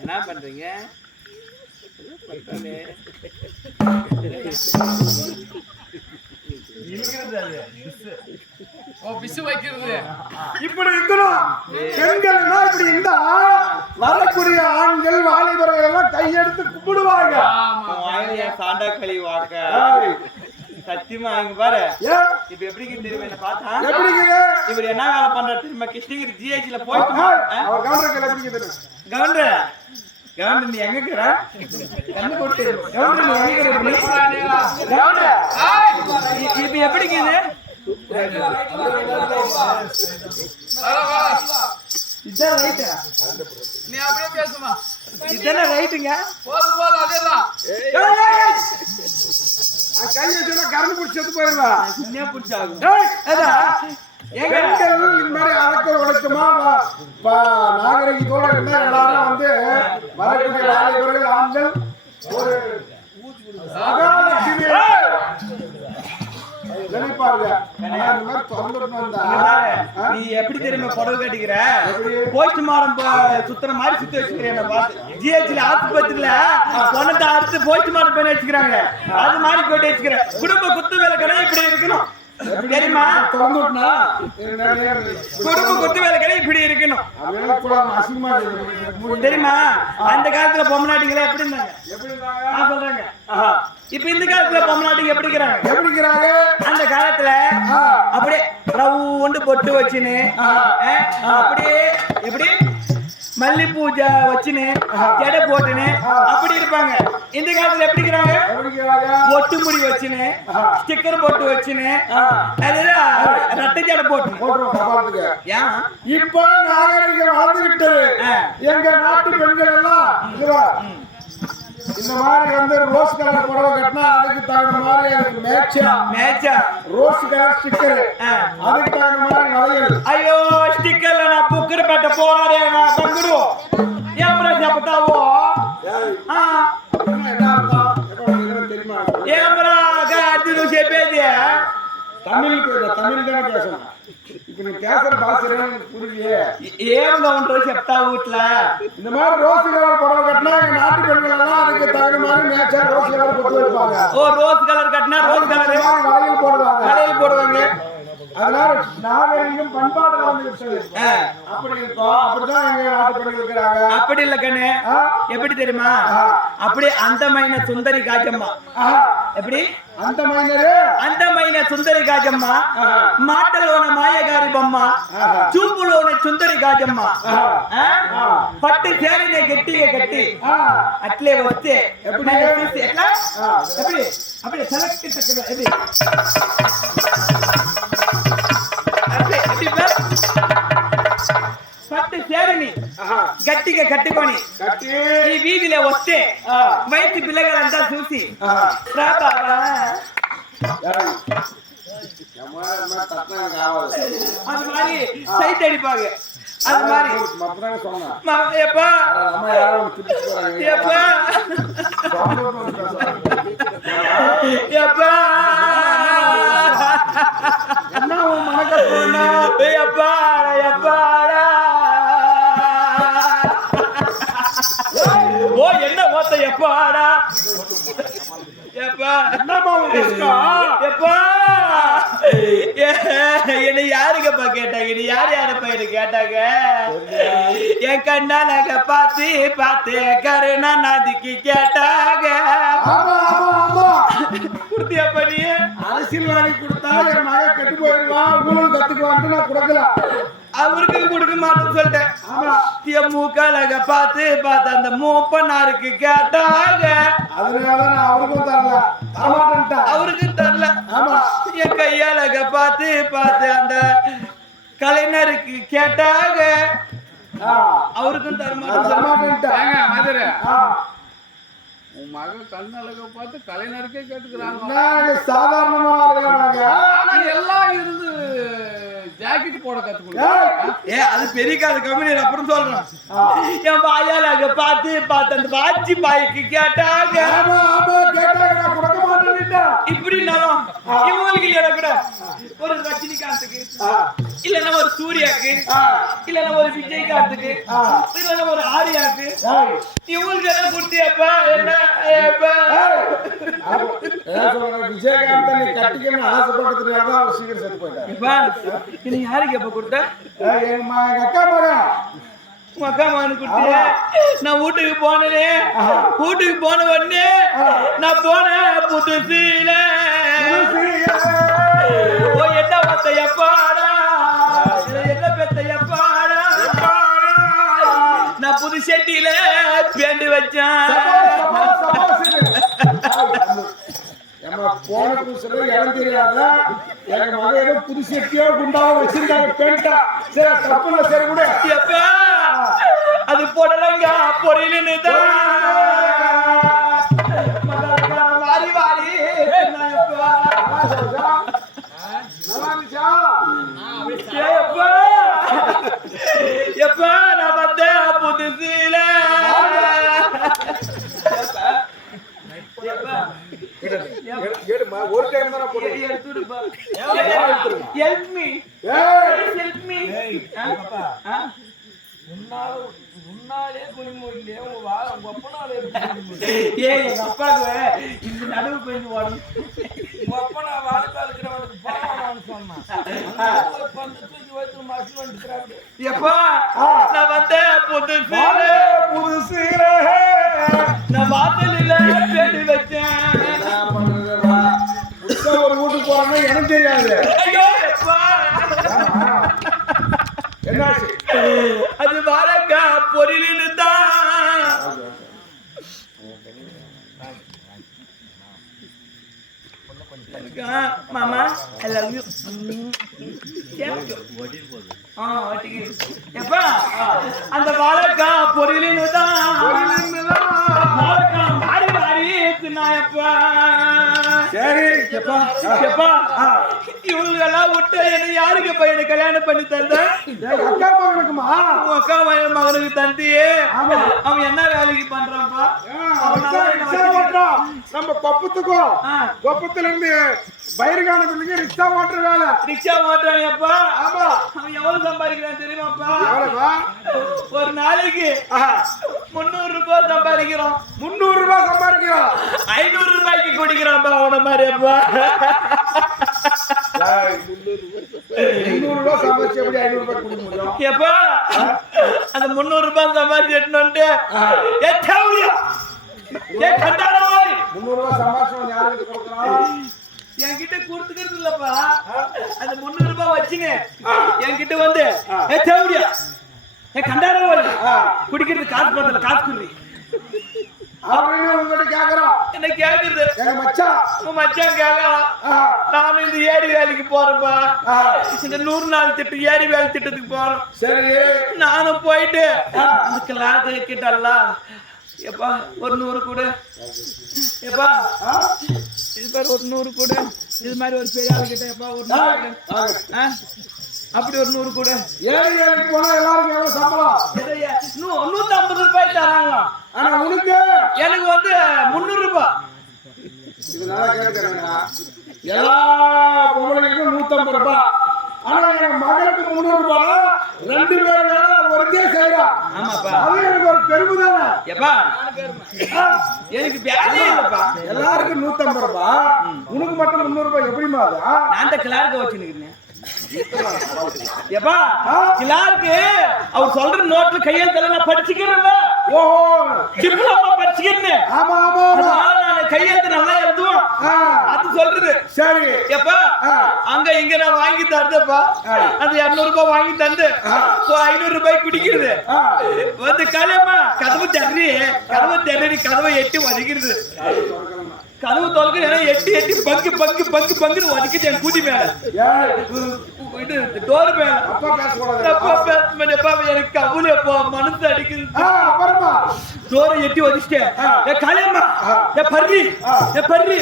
என்ன பண்றீங்க? பக்கமே. ஓ பிசு வைக்கிறது. இப்படி இருக்கணும் பெண்கள் எல்லாம் இப்படி இருந்தா வரக்கூடிய ஆண்கள் வாலிபர்கள் எல்லாம் கையெடுத்து கும்பிடுவாங்க. சாண்டா களி வாக்க சத்தியமா இங்க பாரு. ஏன் இப்ப எப்படி தெரியுமா என்ன பார்த்தா? எப்படி? இவர் என்ன வேலை பண்றாரு தெரியுமா? கிருஷ்ணகிரி ஜிஹெச்ல போயிட்டு? கவர்னர் கவர்னர் நீ எங்க இருக்கிற? கண்ணு போட்டு கவர்னர் நீ எங்க இருக்கிற? இப்ப எப்படி இருக்குது இதான் ரைட்டா? நீ அப்படியே பேசுமா. இதானே ரைட்டுங்க. போதும் போதும் அதேதான். ஏய், ஏய், ஏய். நான் கை வச்சா கரண்ட் பிடிச்சி செத்து போயிருவேன் என்ன பிடிச்சாகும். மாதிரி அடக்க ப- நாகரிகத்தோட இருந்தா எல்லாரும் வந்து வரக்கூடிய ஆண்கள் ஒரு மகாலட்சுமி நினைப்பாருங்க. மாதிரி திறந்துட்டு வந்தா? நீ எப்படி தெரியுமா புடவை கட்டிக்கிற? போஸ்ட் மாடம் சுத்துற மாதிரி சுத்தி வச்சுக்கிறேன் பார்த்து. ஜிஹெச்ல ஆஸ்பத்திரியில பொண்ணத்தை அறுத்து போஸ்ட் மாடம் பண்ணி வச்சுக்கிறாங்க. அது மாதிரி போட்டு வச்சுக்கிறேன். குடும்ப குத்து வேலை கடை இப்படி இருக்கணும். தெரியுமா? குடும்ப குத்து வேலை கடை இப்படி இருக்கணும். தெரியுமா? அந்த காலத்துல பொம்மநாட்டிங்களா எப்படி இருந்தாங்க? எப்படி இருந்தாங்க? நான் சொல்றேங்க. இப்ப இந்த காலத்துல பொம்மநாட்டிங்க எப்படி இருக்கிறாங்க? எப்படி இருக்கிறாங்க? அந்த காலத்துல. அப்படியே ரவுண்டு பொட்டு வச்சுன்னு அப்படியே எப்படி? மல்லி பூஜை வச்சுன்னு ஜடை போட்டுன்னு அப்படி இருப்பாங்க. இந்த காலத்துல எப்படி இருக்கிறாங்க? ஒட்டு முடி வச்சுன்னு ஸ்டிக்கர் போட்டு வச்சுன்னு ரெட்டை ஜடை போட்டு இப்ப நாகரிகம் வளர்ந்துவிட்டது ஆ. எங்க நாட்டு பெண்கள் எல்லாம் இங்க வா. இந்த மாதிரி வந்து ரோஸ் கலர் புடவை கட்டினா அதுக்கு தகுந்த மாதிரி அதுக்கு மேட்சா. மேட்சா. Rose colour sticker. அதுக்கு தகுந்த மாதிரி வளையல் ஐயோ ஸ்டிக்கர்ல நான் புக்கர் பேட்ட போறாரே நான் பங்குடு ஏன் சாப்பிட்டாவோ ஏய், ஆ. தமிழ் தமிழ் தானே பேசணும். இப்ப நீ பேசுற பாசையே புரியலையே. ஏன் ஒன்று செப்டா வீட்டுல இந்த மாதிரி ரோஸ் கலர் புடவை கட்டினா எங்க நாட்டு பெண்கள் எல்லாம் அதுக்கு தகுந்த மாதிரி மேட்சா ரோஸ் கலர் போட்டு வைப்பாங்க. ஓ ரோஸ் கலர் கட்டினா ரோஸ் கலர் வளையல் போடுவாங்க. வளையல் போடுவாங்க. அதனால நாகரிகம் பண்பாடு வாழ்ந்து அப்படி இருக்கும் அப்படிதான் எங்க நாட்டு பெண்கள் இருக்கிறாங்க. அப்படி இல்ல கண்ணு. எப்படி தெரியுமா? அப்படி அந்த மைன சுந்தரி காஜம்மா. எப்படி அந்த மைனரு అందమైన సుందరి కాజమ్మ మాటలోన మాయగారి బొమ్మ ఆహా. చూపులోని సుందరి కాజమ్మ ఆహా. ఆ? పట్టు చేరినే గట్టిగా కట్టి ஆ. అట్లే వస్తే ఎప్పుడు? నన్ను చూసి ఎట్లా ఆ. எப்படி அப்படி செலக்ட் எப்படி అట్లే గట్టిగా కట్టుకొని కట్టి ఈ వీధిలో వస్తే ఆ. వయసు పిల్లగాలంతా చూసి ఆహా. రా బాబా ஏய். எம்மா, எம்மா, தட்டினா காவல். அது மாதிரி சைட் அடிப்பாங்க அது மாதிரி மப்பதானே சொன்னேன். ம- எப்பா அம்மா யாரோ ஒண்ணு திட்டிட்டு போறாங்க. எப்பா சவுண்ட் விட்டு வந்து பேசுறாங்க. எப்பா என்ன உன் மனக்கஷ்டம் எப்பா? என்ன யாருங்கப்பா கேட்டாங்க? நீ யார் யாரப்பா என்ன கேட்டாங்க? என் கண்ணாலக பார்த்து பார்த்து கருணா நதிக்கு கேட்டாங்க. குடுத்தியாப்பா நீ? அரசியல்வாதி கொடுத்தா என் மகன் கெட்டு போயிடுவான். ஊழல் கத்துக்குவான்ட்டு நான் கொடுக்கல. அவருக்கு கொடுக்க மாட்டேன்னு சொல்லிட்டேன். ஆமா மூக்கழக பார்த்து பார்த்து அந்த மூப்பனாருக்கு கேட்டாங்க. அதனால நான் அவருக்கும் தரல. தரமாட்டேன்ட்டேன் அவருக்கும் தரல. ஆமா. என் கையாலக பார்த்து பார்த்து அந்த கலைஞருக்கு கேட்டாங்க. ஆ, அவருக்கும் தரமாட்டேன் உன் மகன் கண் அழக பார்த்து கலைஞருக்கே கேட்டுக்கிறாங்க. நாங்க சாதாரணமா இருக்கிறாங்க ஆனா எல்லாம் இருந்து ஜாக்கெட் போட கத்து கொடுங்க ஏய், ஏ அது பெரிய காது கம்பெனி அப்புறம் சொல்றேன். என் வாயாலக பார்த்து பார்த்து அந்த வாட்சி பாய்க்கு கேட்டாங்க. இப்படினாலும் இவங்களுக்கு இல்லையா கூட? ஒரு ரஜினிகாந்துக்கு. ஆ, இல்லன்னா ஒரு சூர்யாக்கு ஆ, இல்லன்னா ஒரு விஜயகாந்துக்கு ஆ. இல்லன்னா ஒரு ஆர்யாக்கு. இவங்களுக்கு எல்லாம் கொடுத்தியாப்பா என்ன? விஜயகாந்த் நீ கட்டிக்கணும்னு ஆசைப்பட்டதுனால தான் அவர் சீக்கிரம் செத்து போயிட்டாரு. நீ யாருக்கு எப்ப கொடுத்த? எங்க அக்கா மகன். உங்க அக்கா மகனுக்கு கொடுத்தியா? நான் வீட்டுக்கு போனேனே. வீட்டுக்கு போன உடனே நான் போனேன் புதுசீல. ஓ என்ன பெத்த எப்பாடா நான் புது செட்டியில பேண்டு வச்சேன். போன புதுசுல இடம் தெரியாத எங்க மகன் புது செட்டியோ குண்டாவோ வச்சிருக்காங்க பெண்டா. சரி தப்புல சரி கூட அது போடலங்க பொரியலுன்னு தான் ஒரு டைம் தான் ஹெல்ப் மீ ஏய் ஹெல்ப் மீ ஏய். எங்க அப்பாவுக்கு இந்த நடுவு கொஞ்சம் ஓடணும் எப்பா நான் வந்த புதுசு நான் வாசலில் பேடி வச்சேன். எனக்கு தெரியாது ஐயோ! எப்பா என்னாச்சு அது வாழக்கா பொரியலின்னு தான். மாமா ஐ லவ் யூ எப்பா? அந்த வாழைக்கா பொரியலின்னு தான். மாறி மாறி தின்னாயப்பா சரி எப்பா? எப்பா? இவங்களெல்லாம் விட்டு என்ன யாருக்கு பையனை கல்யாணம் பண்ணி தந்த எங்க அக்கா மகனுக்குமா? உன் அக்கா மகன் மகனுக்கு தந்தியே. அவன் என்ன வேலைக்கு பண்றான்ப்பா அவன் நல்லா என்ன ரிக்ஷா ஓட்டுறோம். நம்ம கொப்பத்துக்கும் கொப்பத்துல இருந்து பயிர்கானத்துக்கு ரிக்ஷா ஓட்டுற வேலை. ரிக்ஷா ஓட்டுறான்ப்பா. ஆமா. அவன் எவ்வளவு சம்பாதிக்கிறான் தெரியுமாப்பா? எவ்வளவா ஒரு நாளைக்கு. முந்நூறு ரூபாய் சம்பாதிக்கிறோம். முந்நூறு ரூபாய் சம்பாதிக்கிறோம். ஐநூறு ரூபாய்க்கு குடிக்கிறான்ப்பா அவன மாதிரிப்பா முந்நூறு ரூபாய் சம்பாதிச்சு எப்படி ஐநூறு ரூபாய் கொடுக்க முடியும்? எப்பா? அந்த முந்நூறு ரூபாய் சம்பாதிச்சு எட்டுனோன்ட்டு ஏ தேவலியா ஏ கண்டாரவாரி முந்நூறு ரூபாய் சம்பாதிச்சு யாருக்கு கொடுக்கலாம்? என்கிட்ட கொடுத்துக்கிறது இல்லப்பா. அந்த முந்நூறு ரூபாய் வச்சுங்க. என்கிட்ட வந்து ஏ தேவடியா! ஏ கண்டாரவாரி குடிக்கிறது காசு காசு குடுறி. அப்படின்னு உங்ககிட்ட கேக்குறோம். என்ன கேக்குறது? எங்க மச்சான். உன் மச்சான் கேட்கலாம் ஆ, நானும் இந்த ஏரி வேலைக்கு போறேன்ப்பா. இந்த நூறு நாள் திட்டம் ஏரி வேலை திட்டத்துக்கு போறோம். சரி. நானும் போயிட்டு கிட்டல எப்பா ஒரு நூறு கொடு. எப்பா இது பேர் ஒரு நூறு கொடு. இது மாதிரி ஒரு பெரிய ஆள் கிட்ட எப்பா ஒரு நூறு கொடு. அப்படி ஒரு நூறு கொடு. ஏழை ஏழைக்கு போனா எல்லாருக்கும் எவ்வளவு சம்பளம்? நூத்தி ஐம்பது ரூபாய் தராங்க ஆனா உனக்கு? எனக்கு வந்து முந்நூறு ரூபாய். எல்லா பொம்பளைங்களுக்கும் நூத்தம்பது ரூபாய். ஆனா மகளுக்கு முந்நூறு ரூபாய் ரெண்டு பேர் வேலை ஒருத்தே ஆமாப்பா. அது எனக்கு ஒரு பெருமை தானே? எனக்கு எல்லாருக்கும் நூத்தம்பது ரூபாய் உனக்கு மட்டும் முந்நூறு ரூபாய் எப்படிமா? நான் அந்த கிளார்க்கு வச்சுருக்கேன் எப்பா கிளார்க்கு அவர் சொல்ற நோட்ல கையெழுத்துல நான் படிச்சுக்கிறேன்ல. ஓஹோ. படிச்சுக்கிறேன். ஆமா ஆமா கையெழுத்து நல்லா எழுதுவோம். அது சொல்றது. சரி. எப்பா. அங்க இங்க நான் வாங்கி தந்தப்பா ஆ. அந்த இருநூறு ரூபாய் வாங்கி தந்து ஐநூறு ரூபாய் குடிக்கிறது. வந்து காலியம்மா கதவு தர்றி கதவு தர்றி கதவை எட்டி வதக்கிறது கதவு தொலைக்கிற எட்டி எட்டி பங்கு பங்கு பங்கு பங்குன்னு வதக்கிட்டு என் கூட்டி மேல. இது டோர் மேல. அப்பா பேசக்கூடாது அப்பா பேசுவேன் எப்பா எனக்கு கவுல எப்போ? மனசு அடிக்குது. அப்புறமா டோரை எட்டி வச்சுட்டேன் ஏ காளியம்மா ஏ பர்ரி. ஏ பர்ரி.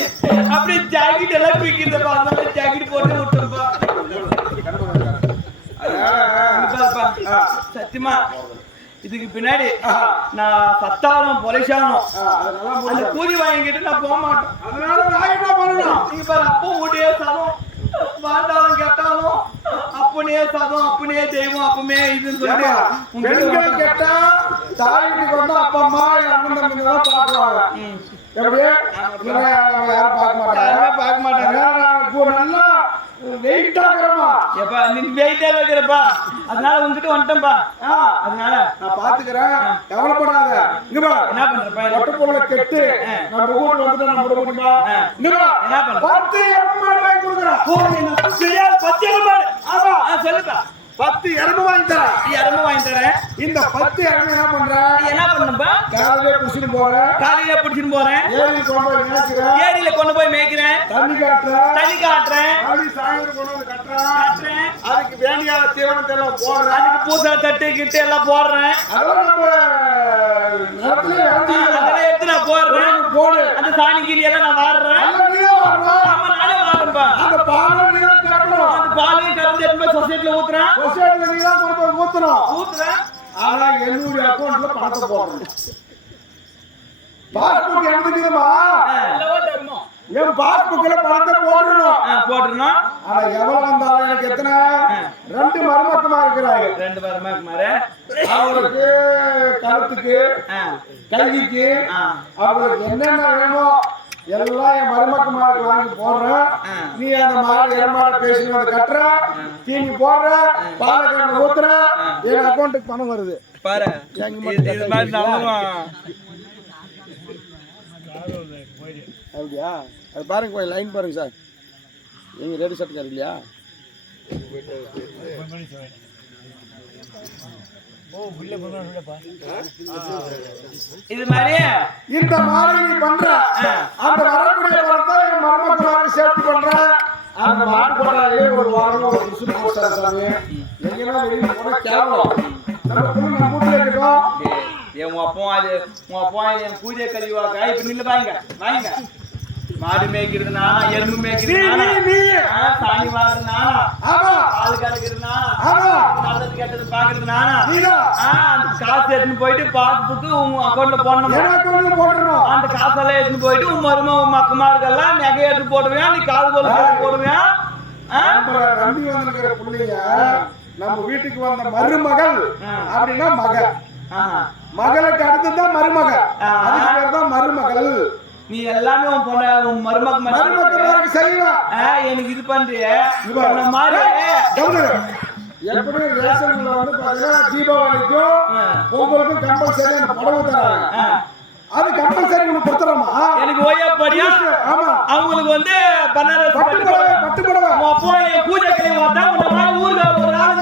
அப்படியே ஜாக்கெட் எல்லாம் தூக்கிடுறப்பா அந்த ஜாக்கெட் போட்டு விட்டுருப்பா. சத்தியமா இதுக்கு பின்னாடி நான் சத்தாலும் பொலைச்சாலும் அந்த. கூலி வாங்கிட்டு நான் போக மாட்டேன். அதனால நான் என்ன பண்ணணும்? நீங்க பாரு அப்போ ஊட்டியே சதம். வாழ்ந்தாலும் கேட்டாலும் அப்பனே சதம் அப்பனே தெய்வம் அப்பமே இதுன்னு சொல்லிட்டு பெண்கள் கேட்டா தாய் வீட்டுக்கு வந்தா அப்பா அம்மா அண்ணன் தம்பிங்க தான் பாக்குவாங்க யாரும் பார்க்க மாட்டாங்க யாருமே பார்க்க மாட்டாங்க. அதனால நான் இப்போ நல்லா வெயிட் ஆகுறமா எப்பா நீ வெயிட்டே வைக்கிறப்பா. அதனால உங்ககிட்ட வந்துட்டேன்ப்பா ஆ, அதனால. நான் பாத்துக்கிறேன். கவலைப்படாத. இங்க பா என்ன பண்றப்பா? ஒட்ட பொருளை கெட்டு நம்ம வீட்டுல வந்துட்டு நம்ம விட முடியுமா இங்க பா என்ன பண்ற? பத்து எருமை மாடு வாங்கி கொடுக்குறேன். ஓ, என்ன சரியா பத்து எருமாடு ஆமா. சொல்லுப்பா. பத்து எருமை வாங்கி தரேன். எருமை வாங்கி தரேன். இந்த பத்து எருமை என்ன பண்ற? நீ என்ன பண்ணப்பா காலையிலே புடிச்சிட்டு போறேன் காலையில பிடிச்சிட்டு போறேன். ஏறி கொண்டு போய் மேய்க்கிறேன். ஏரியில கொண்டு போய் மேய்க்கிறேன். தண்ணி காட்டுறேன். தண்ணி காட்டுறேன். மறுபடியும் சாயந்தரம் கொண்டு வந்து கட்டுறேன். காட்டுறேன். அதுக்கு வேண்டிய தீவனத்தை எல்லாம் போடுறேன். அதுக்கு பூசா தட்டு கிட்டு எல்லாம் போடுறேன். அதெல்லாம் நம்ம. அதெல்லாம் எடுத்து நான் போடுறேன். போடு. அந்த சாணி கீழி எல்லாம் நான் வாடுறேன். அந்த பாலை கட்டணும். அந்த எடுத்து சொசைட்டில ஊத்துறேன் சொசைட்டில கொண்டு போய் ஊத்துறேன் ஆனா என்னுடைய அக்கௌண்ட்ல பணத்தை போடணும். பாஸ்புக் தெரியுமா என் பாஸ்புக்ல பணத்தை போடணும் ஆ, போட்டுருணும் ஆனா எவ்வளவு வந்தாலும் எனக்கு எத்தனை? ரெண்டு மருமக்கமா இருக்கிறாங்க. ரெண்டு பேருமா குமாரு அவருக்கு கருத்துக்கு கல்விக்கு. அவங்களுக்கு என்னென்ன வேணுமோ எல்லாம் என் மருமக்க மாடு வாங்கி போடுறேன். நீ அந்த மாடு என் மாடு பேசி வந்து கட்டுற. தீனி போடுற. பாலை கண்டு ஊத்துற. என் அக்கௌண்ட்டுக்கு பணம் வருது. பாரு. அப்படியா? அது பாருங்க போய் லைன் பாருங்க சார். நீங்க ரெடி சட்டுக்காரு இல்லையா இது மாதிரி இந்த மாதிரி நீ பண்ற. அந்த வரக்கூடிய வரத்தை என் மருமக்களாக சேர்த்து பண்ற. அந்த மாட்டு போட்டாலே ஒரு வாரம் ஒரு விசில் போட்டாரு சாமி. எங்கன்னா வெளியே போனா கேவலம். நம்ம புள்ள நம்ம வீட்டுல இருக்கட்டும் என் உன் அப்பா அது உன் அப்பா என் பூஜை கழிவாக்கா இப்ப நில்லு வாங்க வாங்க. மாடு மேய்க்கிறது நானா எறும்பு மேய்க்கிறது நீ, நானா சாணி வாடுறது நானா ஆமா. பால் கறக்கிறது நானா ஆமா. கெட்டது பாக்குறது நானா? காசு எடுத்துன்னு போயிட்டு பாத்துட்டு உன் அக்கௌண்ட்ல போடணும்? போட்டுருணும் அந்த காசெல்லாம் எடுத்துன்னு போயிட்டு உன் மரும மக்கமாருக்கெல்லாம் நகை எடுத்து போடுவேன் நீ கோல் போட்டு போடுவேன் நம்பி வந்திருக்கிற பிள்ளைங்க நம்ம வீட்டுக்கு வந்த மருமகள் அப்படின்னா மகள். மகளுக்கு அடுத்துதான் மருமகள். அதுக்கு பேர் தான் மருமகள். நீ எல்லாமே உன் பொண்ண உன் மருமக செய்வா ஆ, எனக்கு இது பண்றிய. மாதிரி எப்படி ரேஷன்ல வந்து பாத்தீங்கன்னா தீபாவளிக்கும். பொங்கலுக்கும் கம்பல்சரி அந்த புடவை தராங்க. அது கம்பல்சரி உனக்கு கொடுத்துறோமா? எனக்கு ஓய்யப்படியா ஆமா. அவங்களுக்கு வந்து பன்னாரஸ் பட்டு புடவை பட்டு புடவை. பூஜை கிளை பார்த்தா உன்னை மாதிரி ஊருக்கு ஒரு நாள்